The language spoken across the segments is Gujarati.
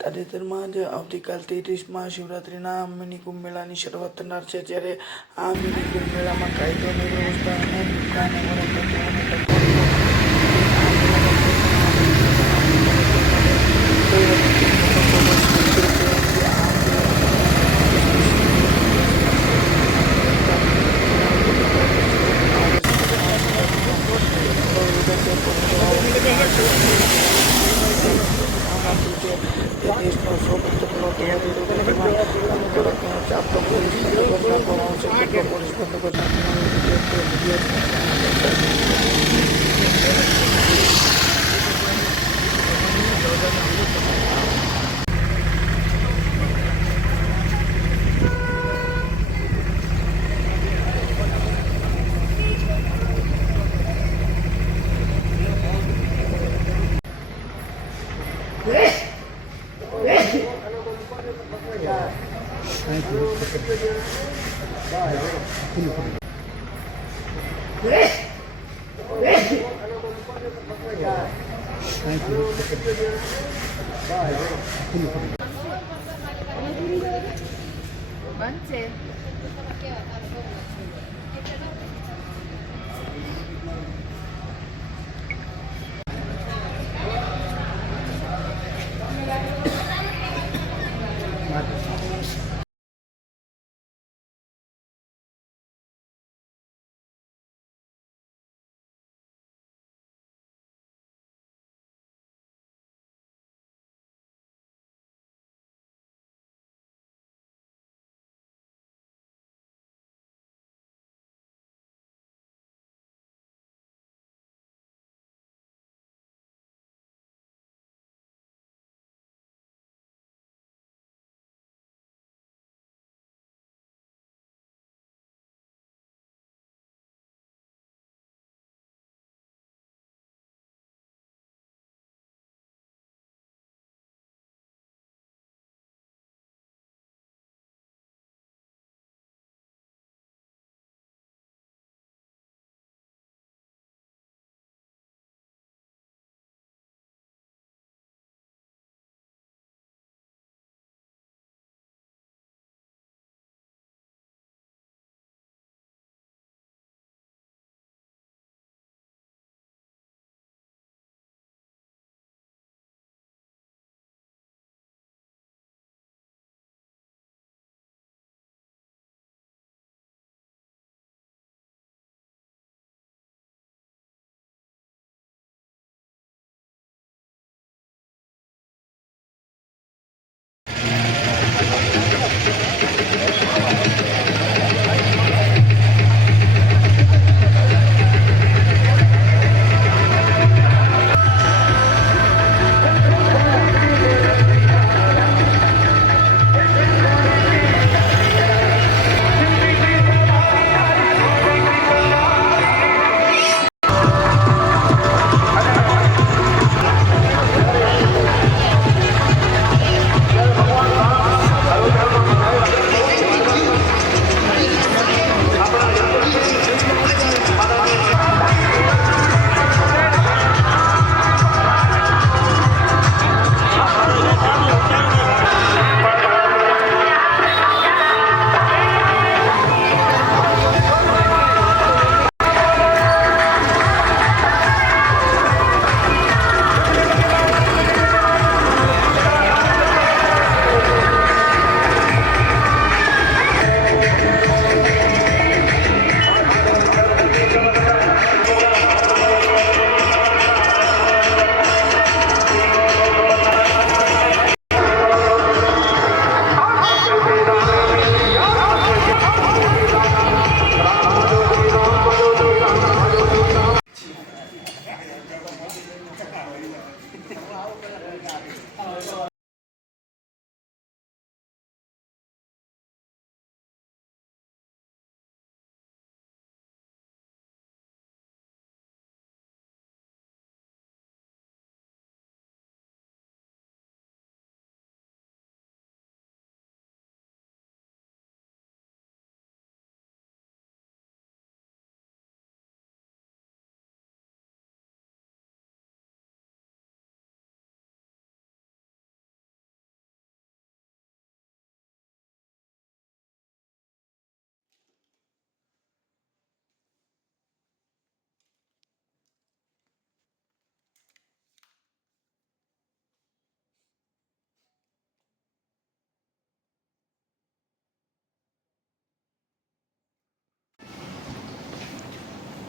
તાજેતરમાં જ આવતીકાલથી 30 મહાશિવરાત્રિના મિની કુંભ મેળાની શરૂઆત થનાર છે, જ્યારે આ મિની કુંભ મેળામાં કાયદો અને વ્યવસ્થા અને દુકાન મુલાકાતીઓને ટકોર આ દેશનો સૌથી પહેલો તહેવારી રૂપિયામાં અમુક ચાપતો પોલીસ બંદોબસ્ત રાખવામાં આવશે. કેટલો પોલીસ બંદોબસ્ત બનશે.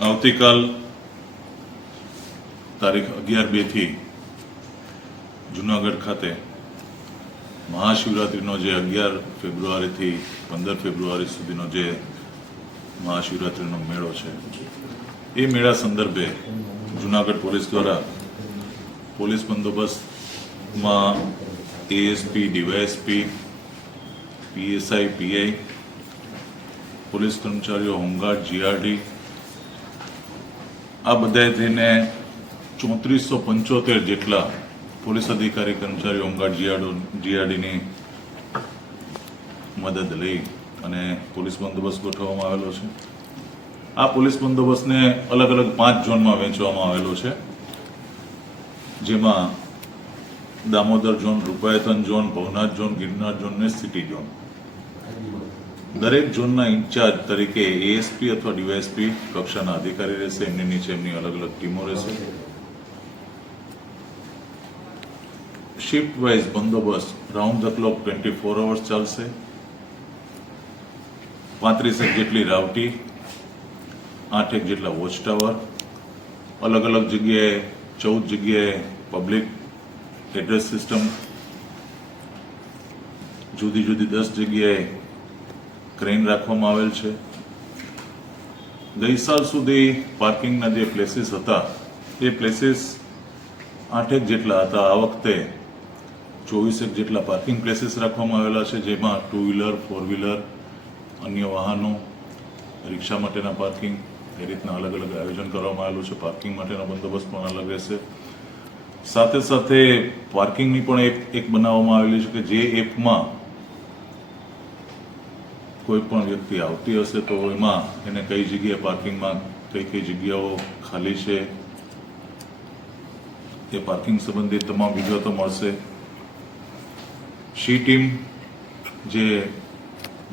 આવતીકાલ તારીખ 11/2 થી જુનાગઢ ખાતે મહાશિવરાત્રિનો જે 11 ફેબ્રુઆરીથી 15 ફેબ્રુઆરી સુધીનો જે મહાશિવરાત્રિનો મેળો છે એ મેળા સંદર્ભે જુનાગઢ પોલીસ દ્વારા પોલીસ બંદોબસ્તમાં ASP, DYSP, PSI, PI, police કર્મચારીઓ, હોમગાર્ડ, જીઆરડી આ બધાએ થઈને 3475 જેટલા પોલીસ અધિકારી, કર્મચારી, હોમગાર્ડ, જીઆરડીની મદદ લઈ અને પોલીસ બંદોબસ્ત ગોઠવવામાં આવેલો છે. આ પોલીસ બંદોબસ્તને અલગ અલગ 5 ઝોનમાં વહેંચવામાં આવેલો છે, જેમાં Damodar zone, Rupayatan zone, Bhavnath zone, Girnar zone અને સિટી ઝોન. દરેક ઝોનના ઇન્ચાર્જ તરીકે એએસપી અથવા ડીવાયએસપી કક્ષાના અધિકારી રહેશે. એમની નીચે એમની અલગ અલગ ટીમો રહેશે. શિફ્ટ વાઇઝ બંદોબસ્ત રાઉન્ડ ધ ક્લોક 24 અવર્સ ચાલશે. 35 જેટલી રાવટી, 8 જેટલા વોચ ટાવર, અલગ અલગ જગ્યાએ 14 જગ્યાએ પબ્લિક એડ્રેસ સિસ્ટમ, જુદી જુદી 10 જગ્યાએ ક્રેન રાખવામાં આવેલ છે. ગઈ સાલ સુધી પાર્કિંગના જે પ્લેસીસ હતા એ પ્લેસીસ 8 જેટલા હતા. આ વખતે 24 જેટલા પાર્કિંગ પ્લેસીસ રાખવામાં આવેલા છે, જેમાં 2 વ્હીલર, 4 વ્હીલર, અન્ય વાહનો, રિક્ષા માટેના પાર્કિંગ, એ રીતના અલગ અલગ આયોજન કરવામાં આવેલું છે. પાર્કિંગ માટેનો બંદોબસ્ત પણ અલગ રહેશે. સાથે સાથે પાર્કિંગની પણ એક બનાવવામાં આવેલી છે કે જે એપમાં કોઈ પણ વ્યક્તિ આવતી હશે તો એમાં એને કઈ જગ્યાએ પાર્કિંગમાં કઈ જગ્યાઓ ખાલી છે એ પાર્કિંગ સંબંધિત તમામ વિગતો મળશે. શી ટીમ, જે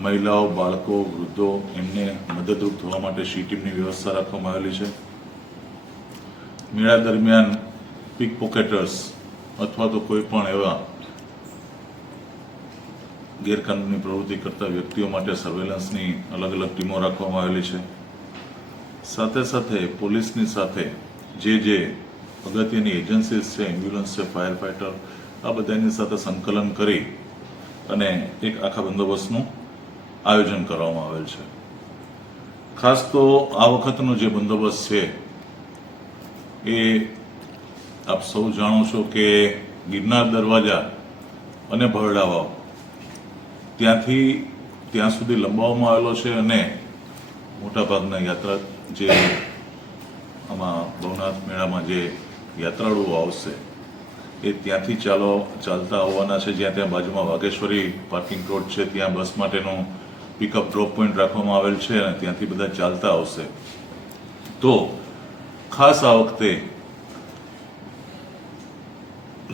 મહિલાઓ, બાળકો, વૃદ્ધો, એમને મદદરૂપ થવા માટે શી ટીમની વ્યવસ્થા રાખવામાં આવેલી છે. મેળા દરમિયાન પિક પોકેટર્સ અથવા તો કોઈ પણ એવા ગેરકાનૂની પ્રવૃત્તિ કરતા વ્યક્તિઓ માટે સર્વેલન્સની અલગ અલગ ટીમો રાખવામાં આવેલી છે. સાથે સાથે પોલીસની સાથે જે અગત્યની એજન્સીસ છે, એમ્બ્યુલન્સ છે, ફાયર ફાઈટર, આ બધાની સાથે સંકલન કરી અને એક આખા બંદોબસ્તનું આયોજન કરવામાં આવેલ છે. ખાસ તો આ વખતનો જે બંદોબસ્ત છે એ આપ સૌ જાણો છો કે ગિરનાર દરવાજા અને ભરડા વાવ ત્યાંથી ત્યાં સુધી લંબાવવામાં આવેલો છે અને મોટાભાગના યાત્રા જે આમાં ભવનાથ મેળામાં જે યાત્રાળુઓ આવશે એ ત્યાંથી ચાલતા આવવાના છે. જ્યાં ત્યાં બાજુમાં વાઘેશ્વરી પાર્કિંગ પ્લોટ છે, ત્યાં બસ માટેનો પિકઅપ ડ્રોપ પોઈન્ટ રાખવામાં આવેલ છે અને ત્યાંથી બધા ચાલતા આવશે. તો ખાસ આ વખતે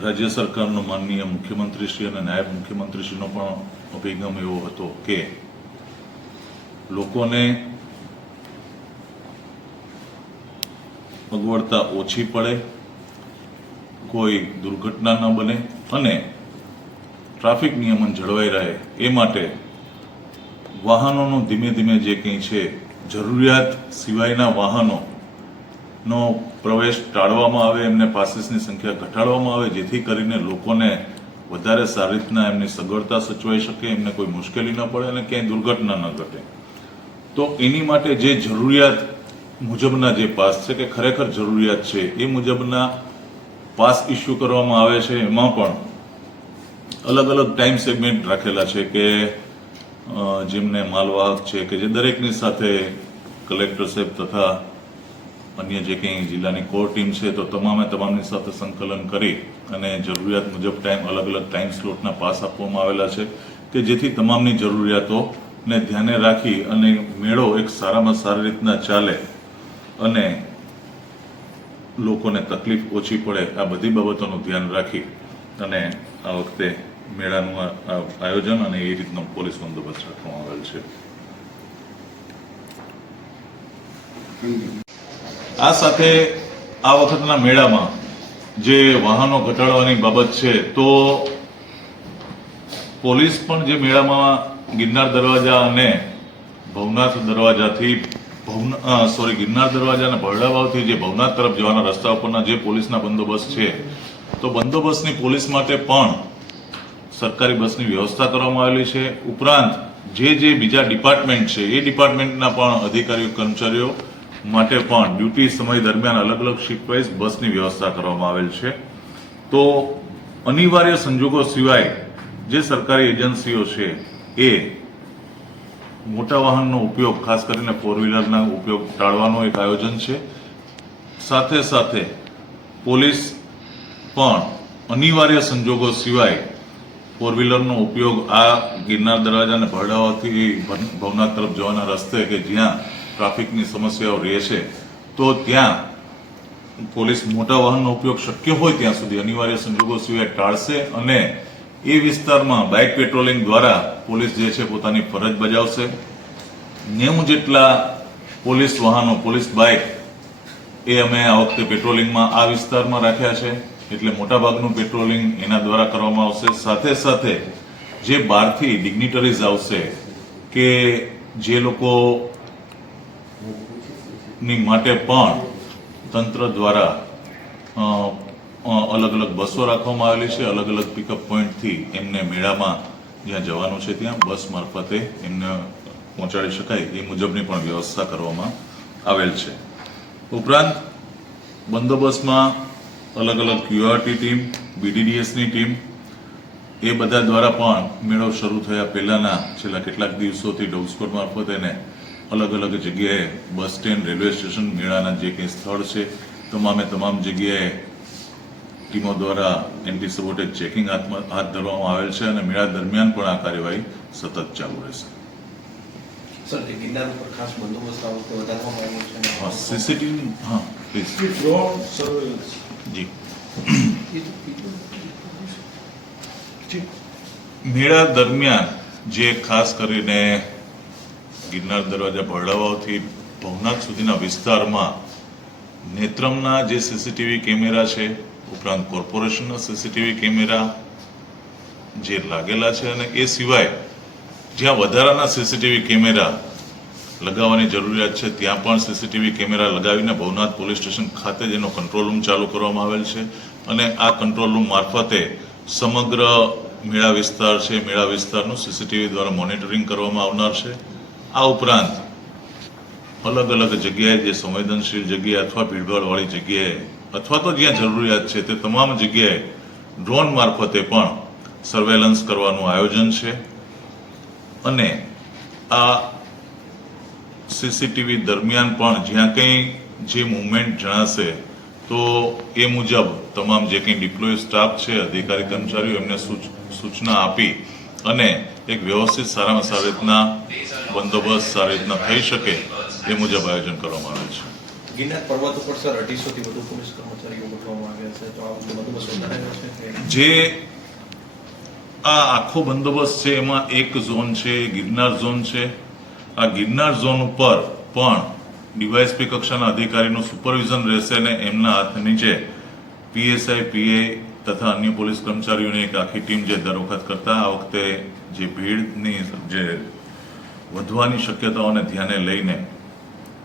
રાજ્ય સરકારનો માનનીય મુખ્યમંત્રીશ્રી અને નાયબ મુખ્યમંત્રીશ્રીનો પણ અભિગમ એવો હતો કે લોકોને અગવડતા ઓછી પડે, કોઈ દુર્ઘટના ન બને અને ટ્રાફિક નિયમન જળવાઈ રહે એ માટે વાહનોનો ધીમે ધીમે જે કંઈ છે જરૂરિયાત સિવાયના વાહનોનો પ્રવેશ ટાળવામાં આવે, એમને પાસીસની સંખ્યા ઘટાડવામાં આવે, જેથી કરીને લોકોને વધારે સારી રીતના એમની સગવડતા સચવાઈ શકે, એમને કોઈ મુશ્કેલી ન પડે અને ક્યાંય દુર્ઘટના ન ઘટે. તો એની માટે જે જરૂરિયાત મુજબના જે પાસ છે કે ખરેખર જરૂરિયાત છે એ મુજબના પાસ ઇસ્યુ કરવામાં આવે છે. એમાં પણ અલગ અલગ ટાઈમ સેગમેન્ટ રાખેલા છે કે જેમને માલવાહક છે કે જે દરેકની સાથે કલેક્ટર સાહેબ તથા અન્ય જે કંઈ જિલ્લાની કોર ટીમ છે તો તમામની સાથે સંકલન કરી અને જરૂરિયાત મુજબ અલગ અલગ ટાઈમ સ્લોટના પાસ આપવામાં આવેલા છે કે જેથી તમામની જરૂરિયાતોને ધ્યાને રાખી અને મેળો એક સારામાં સારી રીતના ચાલે અને લોકોને તકલીફ ઓછી પડે, આ બધી બાબતોનું ધ્યાન રાખી અને આ વખતે મેળાનું આયોજન અને એ રીતનો પોલીસ બંદોબસ્ત રાખવામાં આવેલ છે. આ સાથે આ વખતના મેળામાં જે વાહનો ઘટાડવાની બાબત છે તો પોલીસ પણ જે મેળામાં ગિરનાર દરવાજા અને ભવનાથ દરવાજાથી ગિરનાર દરવાજા અને બરડા વાવથી જે ભવનાથ તરફ જવાના રસ્તા ઉપરના જે પોલીસના બંદોબસ્ત છે, તો બંદોબસ્તની પોલીસ માટે પણ સરકારી બસની વ્યવસ્થા કરવામાં આવેલી છે. ઉપરાંત જે બીજા ડિપાર્ટમેન્ટ છે એ ડિપાર્ટમેન્ટના પણ અધિકારીઓ કર્મચારીઓ માટે પણ ડ્યુટી સમય દરમિયાન અલગ અલગ શિફ્ટ વાઇઝ બસની વ્યવસ્થા કરવામાં આવેલ છે. તો અનિવાર્ય સંજોગો સિવાય જે સરકારી એજન્સીઓ છે એ મોટા વાહનનો ઉપયોગ, ખાસ કરીને ફોર વ્હીલરના ઉપયોગ ટાળવાનું એક આયોજન છે. સાથે સાથે પોલીસ પણ અનિવાર્ય સંજોગો સિવાય ફોર વ્હીલરનો ઉપયોગ આ ગિરનાર દરવાજા અને ભરડાવાથી ભવનાથ તરફ જવાના રસ્તે કે જ્યાં ટ્રાફિકની સમસ્યાઓ રહે છે, તો ત્યાં પોલીસ મોટા વાહનનો ઉપયોગ શક્ય હોય ત્યાં સુધી અનિવાર્ય સંજોગો સિવાય ટાળશે અને એ વિસ્તારમાં બાઇક પેટ્રોલિંગ દ્વારા પોલીસ જે છે પોતાની ફરજ બજાવશે. 90 જેટલા પોલીસ વાહનો, પોલીસ બાઇક એ અમે આ વખતે પેટ્રોલિંગમાં આ વિસ્તારમાં રાખ્યા છે, એટલે મોટાભાગનું પેટ્રોલિંગ એના દ્વારા કરવામાં આવશે. સાથે સાથે જે બહારથી ડિગ્નિટરીઝ આવશે કે જે લોકોની માટે પણ તંત્ર દ્વારા અલગ અલગ બસો રાખવામાં આવેલી છે. અલગ અલગ પિકઅપ પોઈન્ટથી એમને મેળામાં જ્યાં જવાનું છે ત્યાં બસ મારફતે એમને પહોંચાડી શકાય એ મુજબની પણ વ્યવસ્થા કરવામાં આવેલ છે. ઉપરાંત બંદોબસ્તમાં અલગ અલગ ક્યુઆરટી ટીમ, બીડીડીએસની ટીમ એ બધા દ્વારા પણ મેળો શરૂ થયા પહેલાના છેલ્લા કેટલાક દિવસોથી ડોગસ્કોટ મારફત એને અલગ અલગ જગ્યાએ બસ સ્ટેન્ડ, રેલવે સ્ટેશન, મેળાના જે કંઈ સ્થળ છે તમામ જગ્યાએ ટીમો દ્વારા એન્ટી સબોટેજ ચેકિંગ હાથ ધરવામાં આવેલ છે અને મેળા દરમિયાન પણ આ કાર્યવાહી સતત ચાલુ રહેશે. સર, ગિરનાર ઉપર ખાસ બંદોબસ્ત આ વખતે વધારવામાં આવ્યો છે. સીસીટીવી, હા પ્લીઝ. ડ્રોન સર્વેલન્સ જી. મેળા દરમિયાન જે ખાસ કરીને ગિરનાર દરવાજા ભરડાવાવથી ભવનાથ સુધીના વિસ્તારમાં નેત્રમના જે સીસીટીવી કેમેરા છે, ઉપરાંત કોર્પોરેશનના સીસીટીવી કેમેરા જે લાગેલા છે અને એ સિવાય જ્યાં વધારાના સીસીટીવી કેમેરા લગાવવાની જરૂરિયાત છે ત્યાં પણ સીસીટીવી કેમેરા લગાવીને ભવનાથ પોલીસ સ્ટેશન ખાતે જ એનો કંટ્રોલ રૂમ ચાલુ કરવામાં આવેલ છે અને આ કંટ્રોલ રૂમ મારફતે સમગ્ર મેળા વિસ્તાર છે, મેળા વિસ્તારનું સીસીટીવી દ્વારા મોનિટરિંગ કરવામાં આવનાર છે. આ ઉપરાંત અલગ અલગ જગ્યાએ જે સંવેદનશીલ જગ્યાએ અથવા ભીડભાડવાળી જગ્યાએ અથવા તો જ્યાં જરૂરિયાત છે તે તમામ જગ્યાએ ડ્રોન મારફતે પણ સર્વેલન્સ કરવાનું આયોજન છે અને આ સીસીટીવી દરમિયાન પણ જ્યાં કંઈ જે મુવમેન્ટ જણાશે તો એ મુજબ તમામ જે કંઈ ડિપ્લોય સ્ટાફ છે, અધિકારી કર્મચારીઓ એમને સૂચના આપી અને એક વ્યવસ્થિત સારામાં સારી રીતના બંદોબસ્ત સારી રીતના થઈ શકે એ મુજબ આયોજન કરવામાં આવે છે. ગિરનાર પર્વત ઉપર સર 250 થી વધુ પોલીસ કર્મચારીઓ ગોઠવવામાં આવ્યા છે, તો આ બંદોબસ્ત વધારાયો છે. જે આ આખો બંદોબસ્ત છે એમાં એક ઝોન છે, ગિરનાર ઝોન છે. આ ગિરનાર ઝોન ઉપર પણ ડીવાયએસપી કક્ષાના અધિકારીનું સુપરવિઝન રહેશે અને એમના હાથ નીચે પીએસઆઈ, પીએ તથા અન્ય પોલીસ કર્મચારીઓની એક આખી ટીમ જે દર વખત કરતા આ વખતે જે ભીડની જે વધવાની શક્યતાઓને ધ્યાને લઈને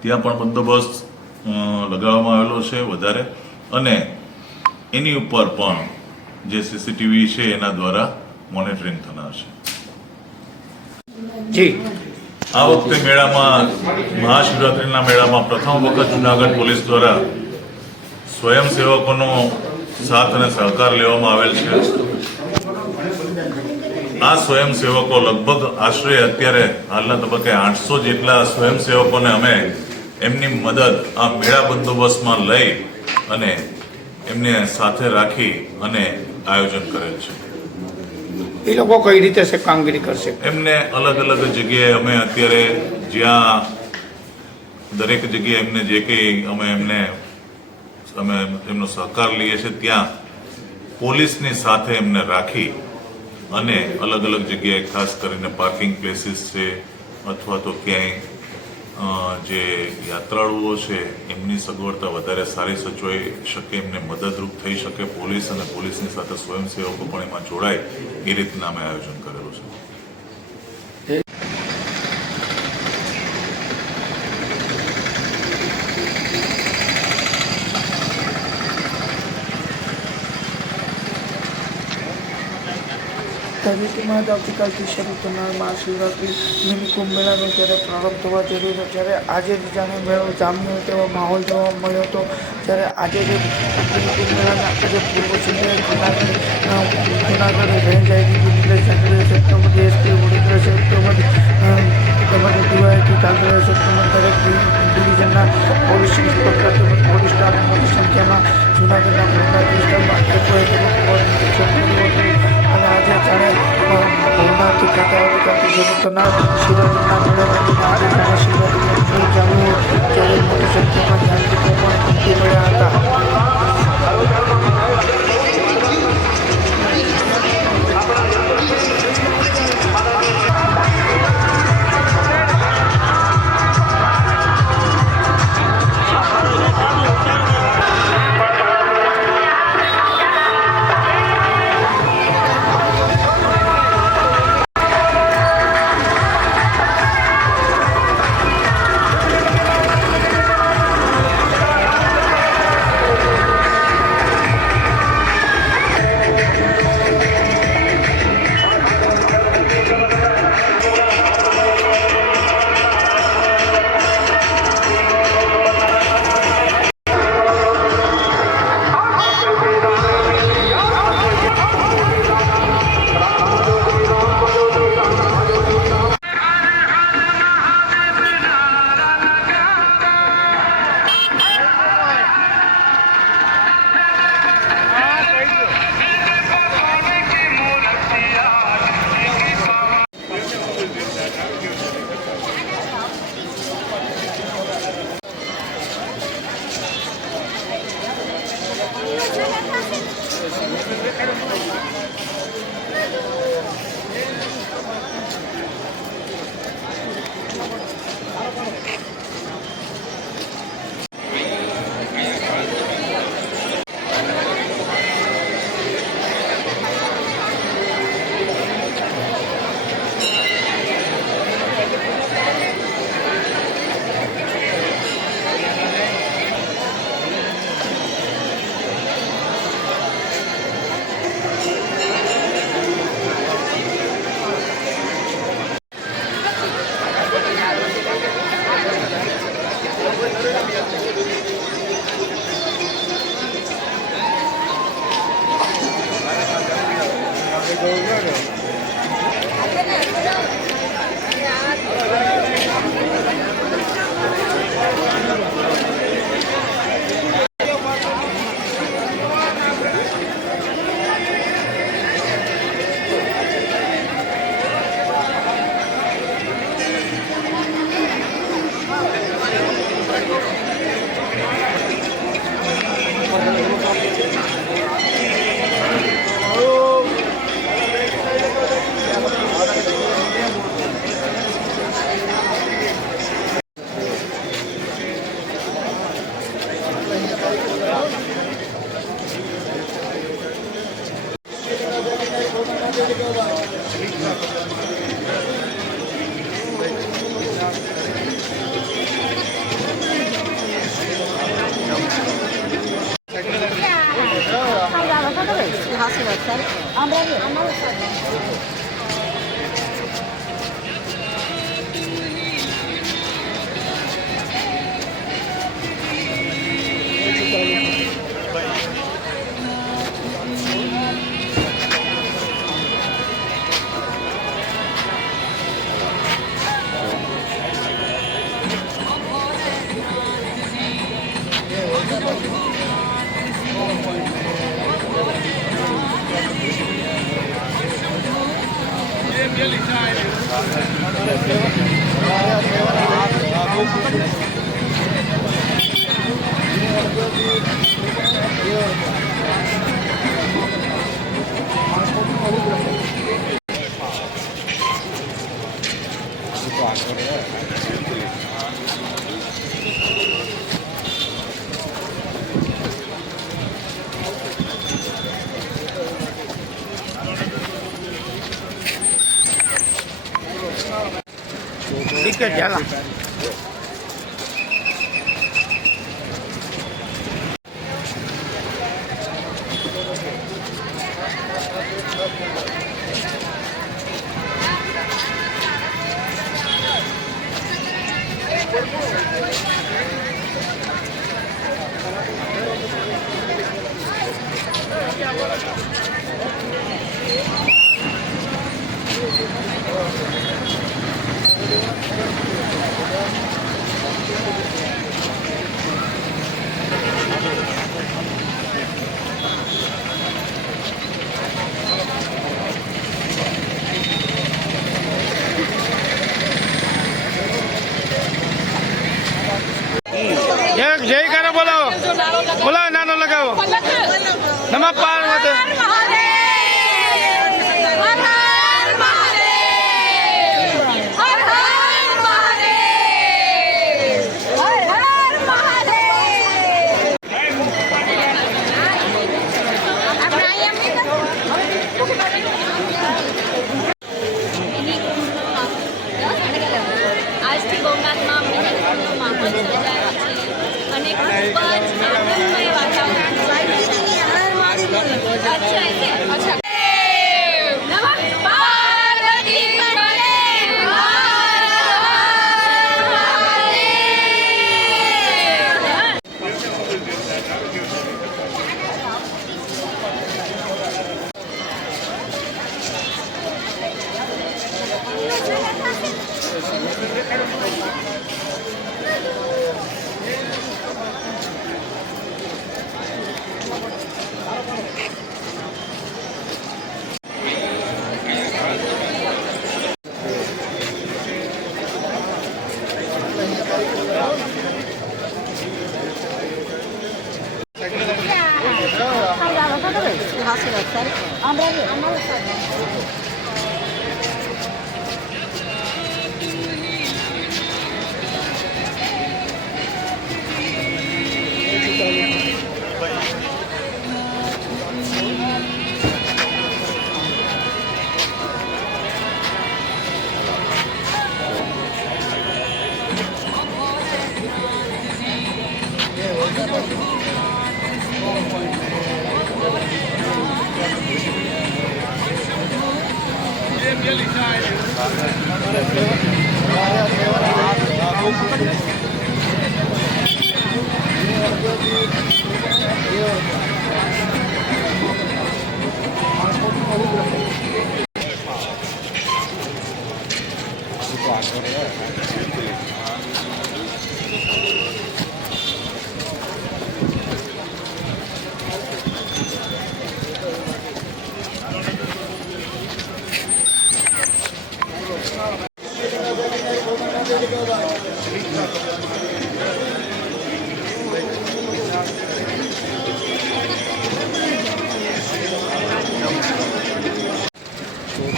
ત્યાં પણ બંદોબસ્ત લગાવવામાં આવેલો છે વધારે અને એની ઉપર પણ જે સીસીટીવી છે એના દ્વારા મોનિટરિંગ થનાર છે. જી, આ વખતે મેળામાં મહાશિવરાત્રિના મેળામાં પ્રથમ વખત જુનાગઢ પોલીસ દ્વારા સ્વયંસેવકોનો સાથ અને સહકાર લેવામાં આવેલ છે. આ સ્વયંસેવકો લગભગ આશરે અત્યારે હાલના તબક્કે 800 જેટલા સ્વયંસેવકોને અમે એમની મદદ આ મેળા બંદોબસ્તમાં લઈ અને એમને સાથે રાખી અને આયોજન કરેલ છે. એ લોકો કઈ રીતે કામગીરી કરશે? એમને અલગ અલગ જગ્યાએ અમે અત્યારે જ્યાં દરેક જગ્યાએ એમને જે કંઈ અમે એમનો સહકાર લઈએ છીએ ત્યાં પોલીસની સાથે એમને રાખી અને અલગ અલગ જગ્યાએ ખાસ કરીને પાર્કિંગ પ્લેસીસ છે અથવા તો ક્યાંય જે યાત્રાળુઓ છે એમની સગવડતા વધારે સારી સચવાઈ શકે, એમને મદદરૂપ થઈ શકે પોલીસ અને પોલીસની સાથે સ્વયંસેવકો પણ એમાં જોડાય એ રીતના અમે આયોજન કરેલું છે. ખરીદીમાં આવતીકાલથી શરૂ થનાર મહાશિવરાત્રિ મિની કુંભ મેળાનો જ્યારે પ્રારંભ થવા જઈ રહ્યો છે, જ્યારે આજે જ જાણે મેળો જામ્યો તેવો માહોલ જોવા મળ્યો હતો. જ્યારે આજે જ મિની કુંભ મેળાના આજે પૂર્વ સંધ્યાએ જૂનાગઢ રેન્જ આઈજી નિલેશ ઝાંઝરિયા છે, તેમજ એસપી વડોદરા છે, તેમજ ડીવાયટી ઝાંઝરિયા છે, તેમજ દરેક ડિવિઝનના પોલીસ ઇન્સ્પેક્ટર તેમજ પોલીસ સ્ટાફ મોટી સંખ્યામાં જૂનાગઢના ભવનાથ વિસ્તારમાં અને આજે જાણે ભવનાથ ખાતે આવતીકાલથી શરૂ થનાર શિવરાત્રિના મેળામાં આજે જાણે શિવરાત્રિનું પૂર જામ્યું ત્યારે મોટી સંખ્યામાં યાત્રિકો પણ ઉમટી પડ્યા હતા. टिकट झाला જય કાનો બોલાવો બોલાવો નાનો લગાવો નમઃ પાર્વતી આજથી ભવનાથમાં મિનિકુંભનો માહોલ સર્જાયો છે અને ખૂબ જ આનંદમય વાતાવરણ અચ્છા નમઃ પાર્વતી પતે હર હર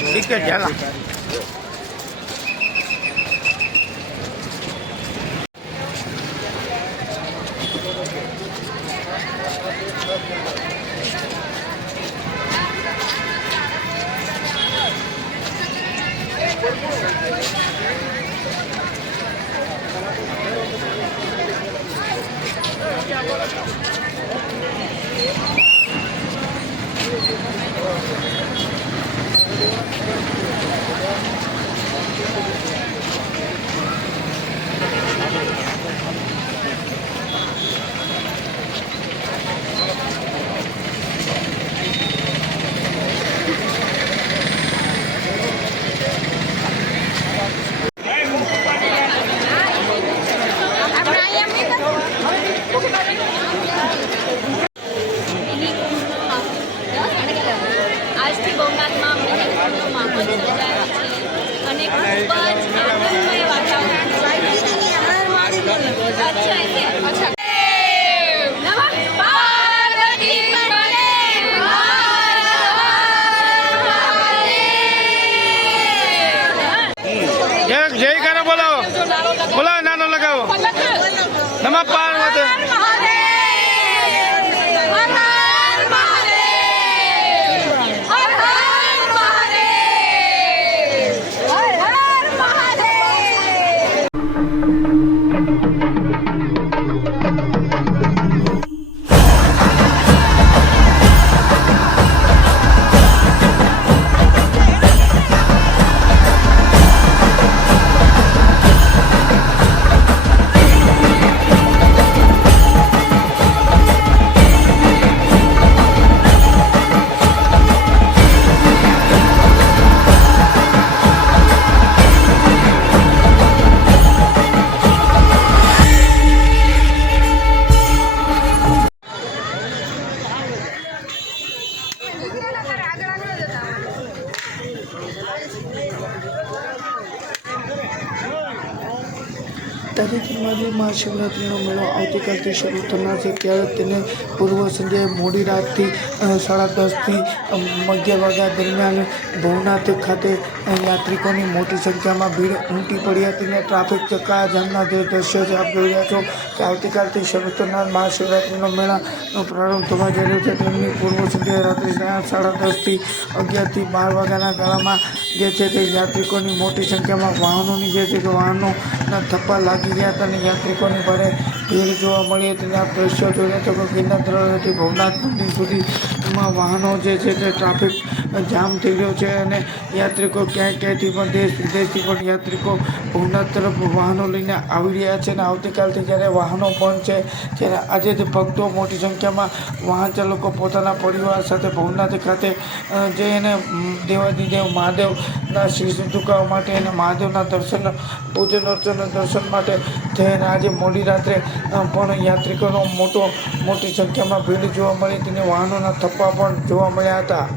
ઠીક છે ચાલો આજથી ભવનાથમાં મિનિકુંભનો માહોલ સર્જાયો છે અને ખૂબ જ આનંદમય વાતાવરણ અચ્છા નમઃ પાર્વતી પતે હર હર જય કાનો બોલાવો બોલાવો નાનો લગાવો નમઃ પાર્વતી તાજેતરમાં મહાશિવરાત્રિનો મેળો આવતીકાલથી શરૂ થનાર છે, ત્યારે તેને પૂર્વ સંધ્યાએ મોડી રાતથી 10:30થી 11 વાગ્યા દરમિયાન ભવનાથ ખાતે યાત્રિકોની મોટી સંખ્યામાં ભીડ ઉમટી પડી હતી અને ટ્રાફિક ચક્કાજામના જે દ્રશ્યો છે આપ જોઈ રહ્યા છો કે આવતીકાલથી શરૂ થનાર મહાશિવરાત્રિનો મેળાનો પ્રારંભ થવા જઈ રહ્યો છે. તેમની પૂર્વ સંધ્યાએ રાત્રે 10:30થી 11થી 12 વાગ્યાના ગાળામાં જે છે તે યાત્રિકોની મોટી સંખ્યામાં વાહનોની જે છે કે વાહનોના થપ્પા લાગી ગયા હતા અને યાત્રિકોની ભારે ભીડ જોવા મળી હતી. આપ દ્રશ્યો જોઈ રહ્યા છો કે ગિરનાર તળાવથી ભવનાથ મંદિર સુધીમાં વાહનો જે છે તે ટ્રાફિક જામ થઈ રહ્યો છે અને યાત્રિકો ક્યાંયથી પણ દેશ વિદેશથી પણ યાત્રિકો ભવનાથ તરફ વાહનો લઈને આવી રહ્યા છે અને આવતીકાલથી જ્યારે વાહનો બંધ છે ત્યારે આજે જ ભક્તો મોટી સંખ્યામાં વાહન ચાલકો પોતાના પરિવાર સાથે ભવનાથ ખાતે જઈને દેવાધિદેવ મહાદેવના શીશ ઝુકાવવા માટે અને મહાદેવના દર્શન પૂજન અર્ચન દર્શન માટે થઈને આજે મોડી રાત્રે પણ યાત્રિકોનો મોટી સંખ્યામાં ભીડ જોવા મળી હતી અને વાહનોના થપ્પા પણ જોવા મળ્યા હતા.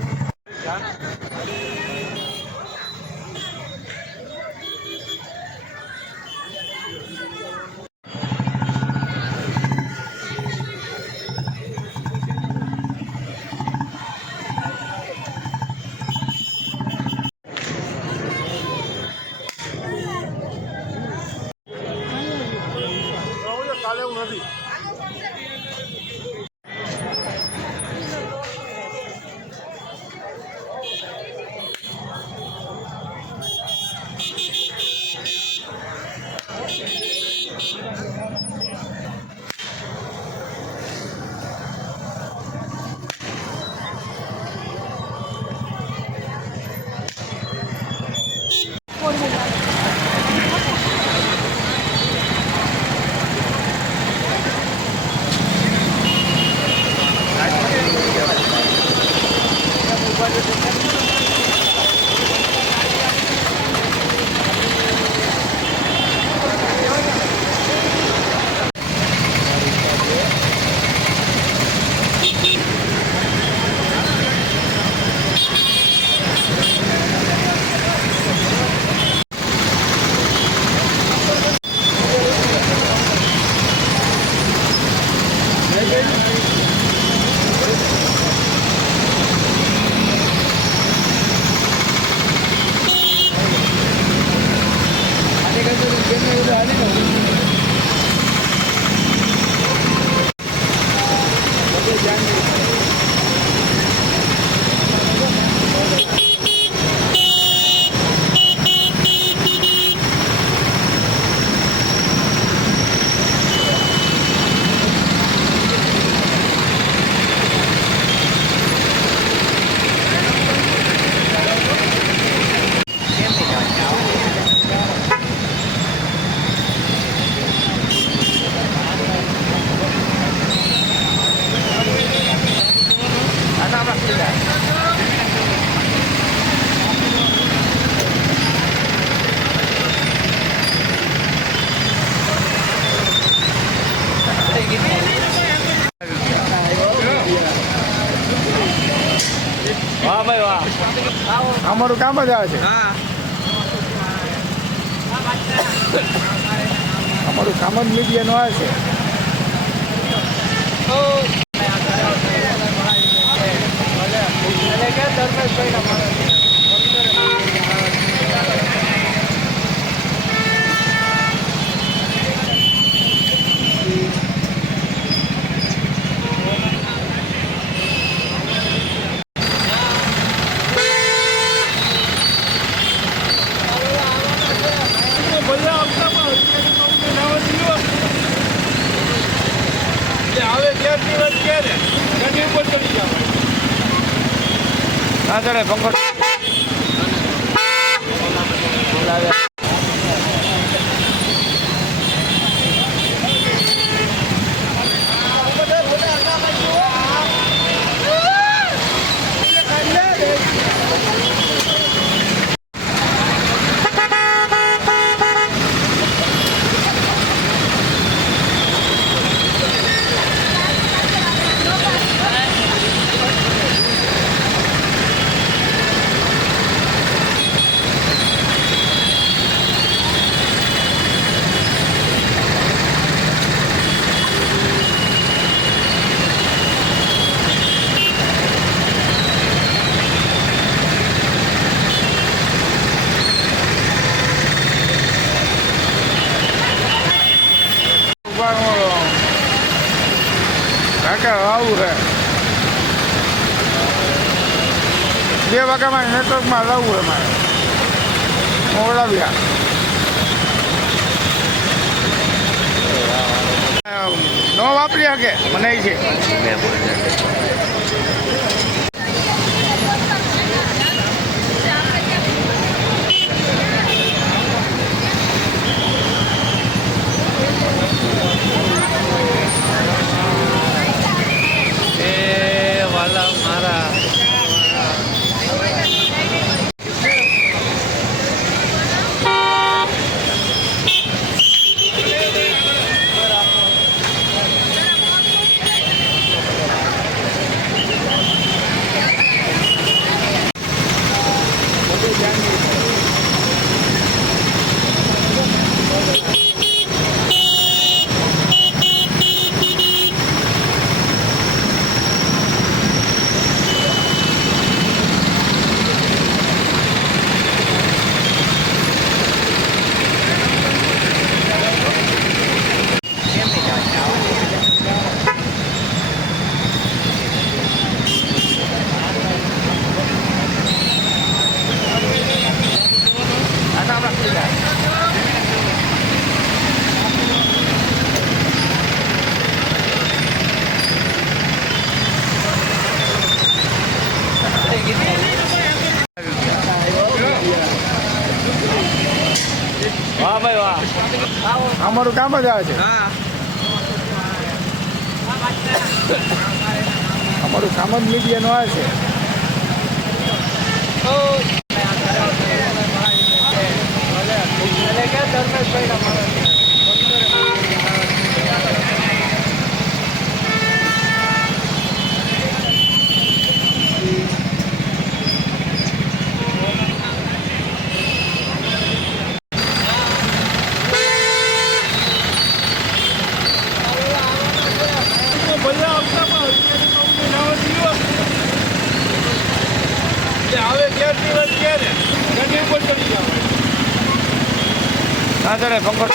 વાહ ભાઈ વાહ, અમારું કામ જ આવે છે. અમારું કામ જ મીડિયાનું આવે છે. ના ચડે પંખો કાકા આવું છે 2 વાગ્યામાં નેટવર્કમાં લાવવું છે મારે મોવડાવ્યા ન વાપરી શકે મને છે વાહ ભાઈ વાહ અમારું કામ જ આવે છે અમારું કામ જ મીડિયાનું આવે છે ના ચડે પંખો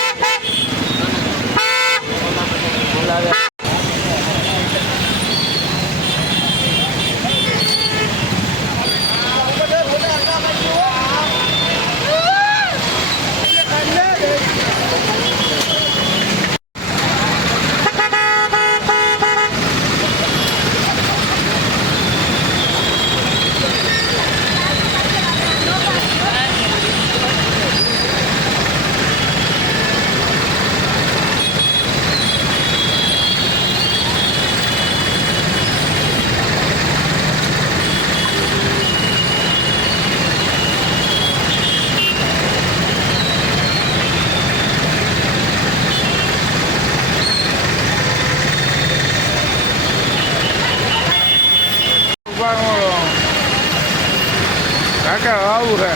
કાકા આવું છે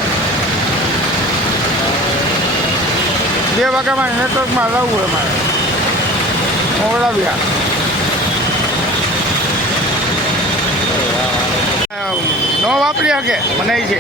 2 વાગ્યામાં નેટવર્કમાં લાવવું છે મારે મોવડાવ્યા ન વાપરી શકે મને છે